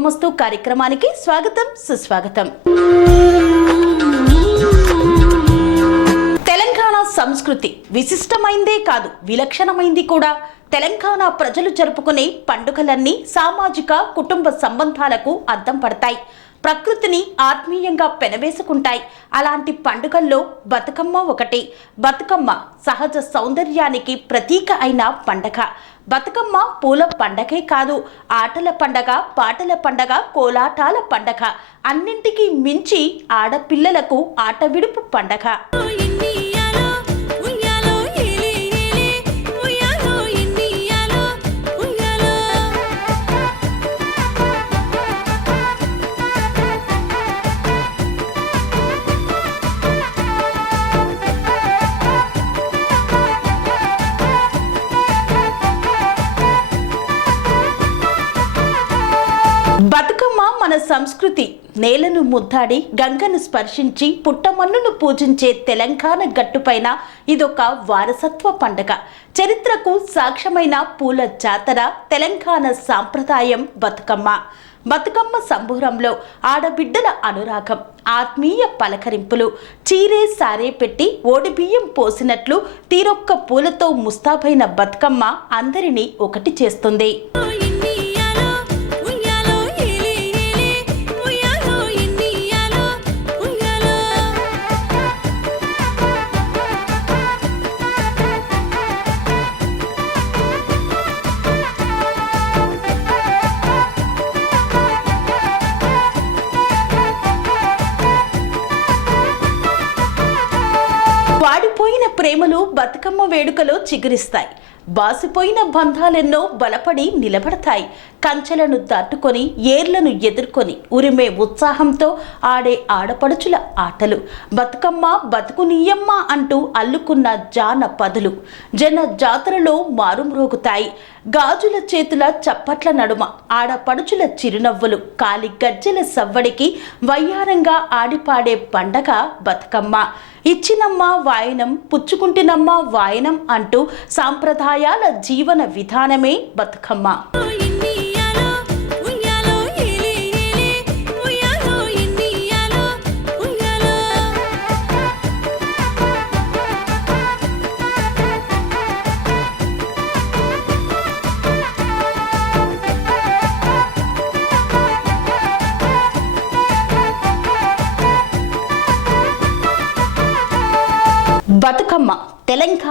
శుభమస్తు కార్యక్రమానికి స్వాగతం సుస్వాగతం. తెలంగాణ సంస్కృతి విశిష్టమైందే కాదు విలక్షణమైంది కూడా. తెలంగాణ ప్రజలు జరుపుకునే పండుగలన్నీ సామాజిక కుటుంబ సంబంధాలకు అద్దం పడతాయి. ప్రకృతిని ఆత్మీయంగా పెనవేసుకుంటాయి. అలాంటి పండుగల్లో బతుకమ్మ ఒకటి. బతుకమ్మ సహజ సౌందర్యానికి ప్రతీక అయిన పండగ. బతుకమ్మ పూల పండగే కాదు. ఆటల పండగ పాటల పండగ కోలాటాల పండగ. అన్నింటికీ మించి ఆడపిల్లలకు ఆట విడుపు పండగ. సంస్కృతి నేలను ముద్దాడి గంగను స్పర్శించి పుట్టమన్నును పూజించే తెలంగాణ గట్టుపైన ఇదొక వారసత్వ పండగ. చరిత్రకు సాక్ష్యమైన పూల జాతర తెలంగాణ సాంప్రదాయం బతుకమ్మ. బతుకమ్మ సంబూరంలో ఆడబిడ్డల అనురాగం ఆత్మీయ పలకరింపులు చీరే సారే పెట్టి ఓడిబియ్యం పోసినట్లు తీరొక్క పూలతో ముస్తాబైన బతుకమ్మ అందరినీ ఒకటి చేస్తుంది. వాడిపోయిన ప్రేమలు బతుకమ్మ వేడుకలో చిగురిస్తాయి. బాసిపోయిన బంధాలెన్నో బలపడి నిలబడతాయి. కంచెలను దాటుకొని ఏర్లను ఎదుర్కొని ఉరిమే ఉత్సాహంతో ఆడే ఆడపడుచుల ఆటలు. బతుకమ్మ బతుకునీయమ్మ అంటూ అల్లుకున్న జాన పదులు జన జాతరలో మారుమ్రోగుతాయి. గాజుల చేతుల చప్పట్ల నడుమ ఆడపడుచుల చిరునవ్వులు కాలి గజ్జెల సవ్వడికి వయ్యారంగా ఆడిపాడే పండగ బతుకమ్మ. ఇచ్చినమ్మ వాయనం పుచ్చుకుంటినమ్మ వాయనం అంటూ సాంప్రదాయాల జీవన విధానమే బతుకమ్మ.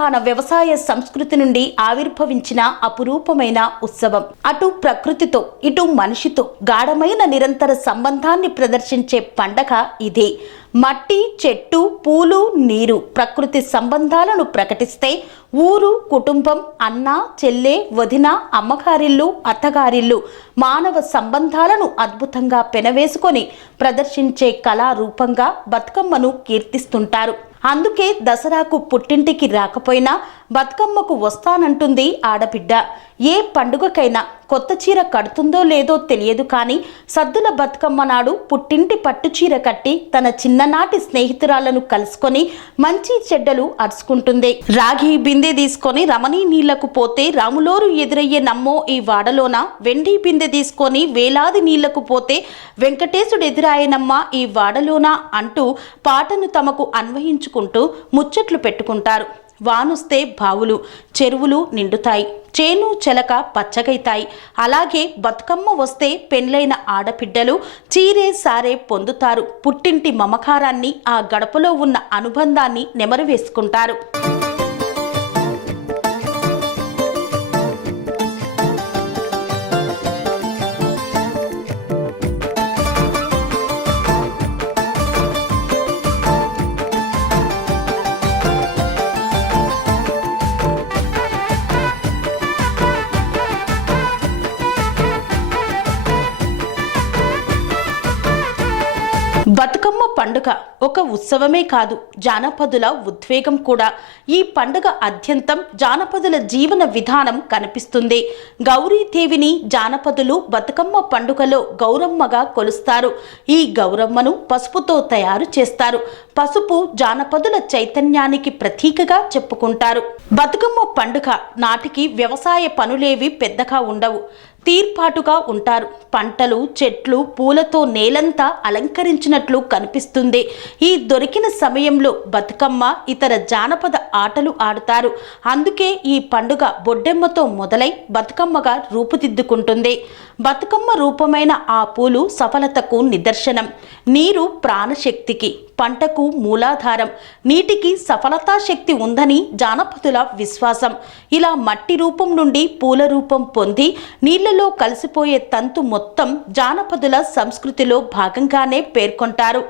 తెలంగాణ వ్యవసాయ సంస్కృతి నుండి ఆవిర్భవించిన అపురూపమైన ఉత్సవం. అటు ప్రకృతితో ఇటు మనిషితో గాఢమైన నిరంతర సంబంధాన్ని ప్రదర్శించే పండగ ఇదే. మట్టి చెట్టు పూలు నీరు ప్రకృతి సంబంధాలను ప్రకటిస్తే ఊరు కుటుంబం అన్న చెల్లె వదిన అమ్మగారిల్లు అత్తగారిల్లు మానవ సంబంధాలను అద్భుతంగా పెనవేసుకొని ప్రదర్శించే కళారూపంగా బతుకమ్మను కీర్తిస్తుంటారు. అందుకే దసరాకు పుట్టింటికి రాకపోయినా బతుకమ్మకు వస్తానంటుంది ఆడబిడ్డ. ఏ పండుగకైనా కొత్త చీర కడుతుందో లేదో తెలియదు కానీ సద్దుల బతుకమ్మ నాడు పుట్టింటి పట్టు చీర కట్టి తన చిన్ననాటి స్నేహితురాలను కలుసుకొని మంచి చెడ్డలు అరుచుకుంటుంది. రాగి బిందె తీసుకొని రమణీ నీళ్ళకు పోతే రాములోరు ఎదురయ్యే నమ్మో ఈ వాడలోన వెండి బిందె తీసుకొని వేలాది నీళ్ళకు పోతే వెంకటేశుడు ఎదురాయనమ్మ ఈ వాడలోన అంటూ పాటను తమకు అన్వయించుకుంటూ ముచ్చట్లు పెట్టుకుంటారు. వానుస్తే బావులు చెరువులు నిండుతాయి చేను చెలక పచ్చగైతాయి. అలాగే బతుకమ్మ వస్తే పెండ్లైన ఆడబిడ్డలు చీరే సారే పొందుతారు. పుట్టింటి మమకారాన్ని ఆ గడపలో ఉన్న అనుబంధాన్ని నెమరు వేసుకుంటారు. పండుగ ఒక ఉత్సవమే కాదు. జానపదుల ఉద్వేగం కూడా. ఈ పండుగ అత్యంతం జానపదుల జీవన విధానం కనిపిస్తుంది. గౌరీదేవిని జానపదులు బతుకమ్మ పండుగలో గౌరమ్మగా కొలుస్తారు. ఈ గౌరమ్మను పసుపుతో తయారు చేస్తారు. పసుపు జానపదుల చైతన్యానికి ప్రతీకగా చెప్పుకుంటారు. బతుకమ్మ పండుగ నాటికి వ్యవసాయ పనులేవి పెద్దగా ఉండవు. తీర్పాటుగా ఉంటారు. పంటలు చెట్లు పూలతో నేలంతా అలంకరించినట్లు కనిపిస్తుంది. ఈ దొరికిన సమయంలో బతుకమ్మ ఇతర జానపద ఆటలు ఆడుతారు. అందుకే ఈ పండుగ బొడ్డెమ్మతో మొదలై బతుకమ్మగా రూపుదిద్దుకుంటుంది. బతుకమ్మ రూపమైన ఆ పూలు సఫలతకు నిదర్శనం. నీరు ప్రాణశక్తికి. పంటకు మూలాధారం. నీటికి సఫలతా శక్తి ఉందని జానపదుల విశ్వాసం. ఇలా మట్టి రూపం నుండి పూల రూపం పొంది నీళ్ళలో కలిసిపోయే తంతు మొత్తం జానపదుల సంస్కృతిలో భాగంగానే పేర్కొంటారు.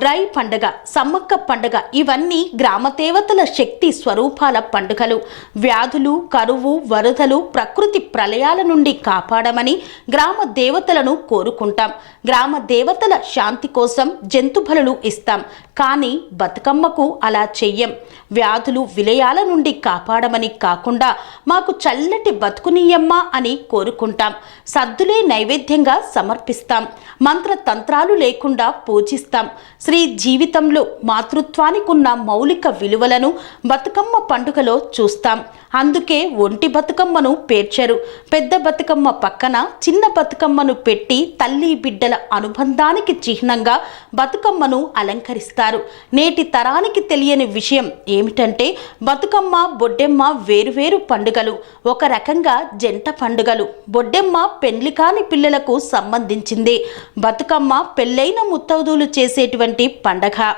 బొడ్రాయి పండుగ సమ్మక్క పండుగ ఇవన్నీ గ్రామ దేవతల శక్తి స్వరూపాల పండుగలు. వ్యాధులు కరువు వరదలు ప్రకృతి ప్రళయాల నుండి కాపాడమని గ్రామ దేవతలను కోరుకుంటాం. గ్రామ దేవతల శాంతి కోసం జంతుబలులు ఇస్తాం. కానీ బతుకమ్మకు అలా చెయ్యం. వ్యాధులు విలయాల నుండి కాపాడమని కాకుండా మాకు చల్లటి బతుకునీయమ్మా అని కోరుకుంటాం. సద్దులే నైవేద్యంగా సమర్పిస్తాం. మంత్ర తంత్రాలు లేకుండా పూజిస్తాం. శ్రీ జీవితంలో మాతృత్వానికి ఉన్న మౌలిక విలువలను బతుకమ్మ పండుగలో చూస్తాం. అందుకే ఒంటి బతుకమ్మను పేర్చారు. పెద్ద బతుకమ్మ పక్కన చిన్న బతుకమ్మను పెట్టి తల్లి బిడ్డల అనుబంధానికి చిహ్నంగా బతుకమ్మను అలంకరిస్తారు. నేటి తరానికి తెలియని విషయం ఏమిటంటే బతుకమ్మ బొడ్డెమ్మ వేరువేరు పండుగలు. ఒక రకంగా జంట పండుగలు. బొడ్డెమ్మ పెండ్లి కాని పిల్లలకు సంబంధించింది. బతుకమ్మ పెళ్ళైన ముత్తౌదులు చేసేటువంటి పండగ.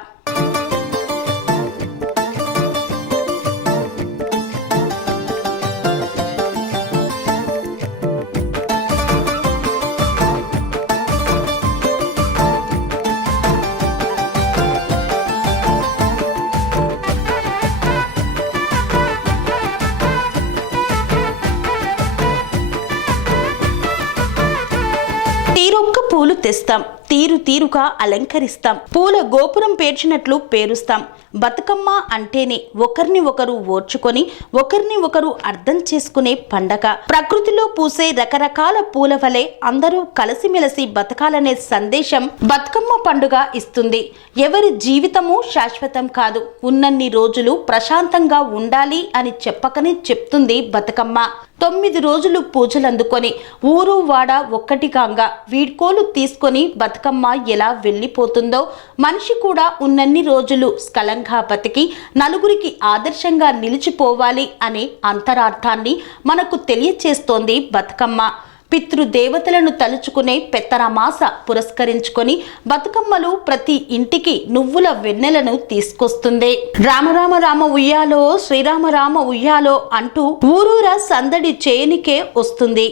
చేస్తాం. తీరు తీరుగా అలంకరిస్తాం. పూల గోపురం పేర్చినట్లు పేరుస్తాం. బతుకమ్మ అంటేనే ఒకరిని ఒకరు ఓర్చుకొని ఒకరిని ఒకరు అర్థం చేసుకునే పండగ. ప్రకృతిలో పూసే రకరకాల పూల వలె అందరూ కలిసిమెలిసి బతకాలనే సందేశం బతుకమ్మ పండుగ ఇస్తుంది. ఎవరి జీవితము శాశ్వతం కాదు. ఉన్నన్ని రోజులు ప్రశాంతంగా ఉండాలి అని చెప్పకనే చెప్తుంది బతుకమ్మ. తొమ్మిది రోజులు పూజలు అందుకొని ఊరు వాడ ఒక్కటి కాంగా వీడ్కోలు తీసుకొని బతుకమ్మ ఎలా వెళ్ళిపోతుందో మనిషి కూడా ఉన్నన్ని రోజులు స్కలంగా బతికి నలుగురికి ఆదర్శంగా నిలిచిపోవాలి అనే అంతరార్థాన్ని మనకు తెలియచేస్తోంది బతుకమ్మ. పితృదేవతలను తలుచుకునే పెత్తరమాస పురస్కరించుకొని బతుకమ్మలు ప్రతి ఇంటికి నువ్వుల వెన్నెలను తీసుకొస్తుంది. రామరామ రామ ఉయ్యాలో శ్రీరామ రామ ఉయ్యాలో అంటూ ఊరూరా సందడి చేయనికే వస్తుంది.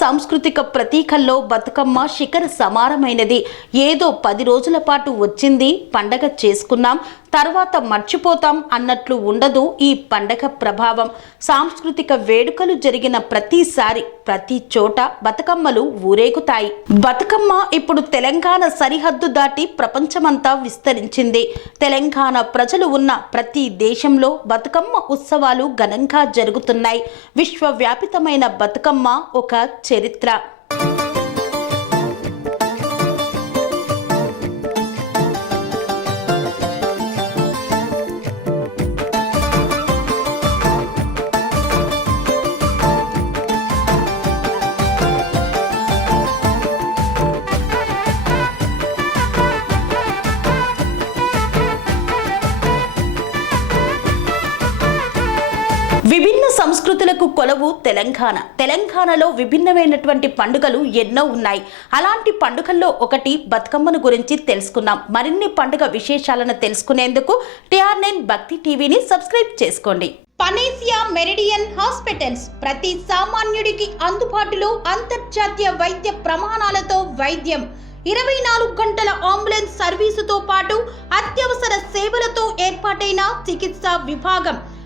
సాంస్కృతిక ప్రతీకల్లో బతుకమ్మ శిఖర సమానమైనది ఏదో పది రోజుల పాటు వచ్చింది పండగ చేసుకున్నాం. తర్వాత మర్చిపోతాం అన్నట్లు ఉండదు ఈ పండగ ప్రభావం. సాంస్కృతిక వేడుకలు జరిగిన ప్రతిసారి ప్రతి చోట బతుకమ్మలు ఊరేగుతాయి. బతుకమ్మ ఇప్పుడు తెలంగాణ సరిహద్దు దాటి ప్రపంచమంతా విస్తరించింది. తెలంగాణ ప్రజలు ఉన్న ప్రతి దేశంలో బతుకమ్మ ఉత్సవాలు ఘనంగా జరుగుతున్నాయి. విశ్వవ్యాపితమైన బతుకమ్మ ఒక చరిత్ర. కొలవు తెలంగాణ. తెలంగాణలో విభిన్నమైనటువంటి పండుగలు ఎన్నో ఉన్నాయి. అలాంటి పండుగల్లో ఒకటి బతుకమ్మను గురించి తెలుసుకుందాం. మరిన్ని పండుగ విశేషాలను తెలుసుకునేందుకు టిఆర్ నైన్ భక్తి టీవీని సబ్స్క్రైబ్ చేసుకోండి. పనేసియా మెరిడియన్ హాస్పిటల్స్ ప్రతి సామాన్యుడికి అందుబాటులో అంతర్జాతీయ వైద్య ప్రమాణాలతో వైద్యం. ఇరవై నాలుగు గంటల అంబులెన్స్ సర్వీసుతో పాటు అత్యవసర సేవలతో ఏర్పాటైన చికిత్సా విభాగం.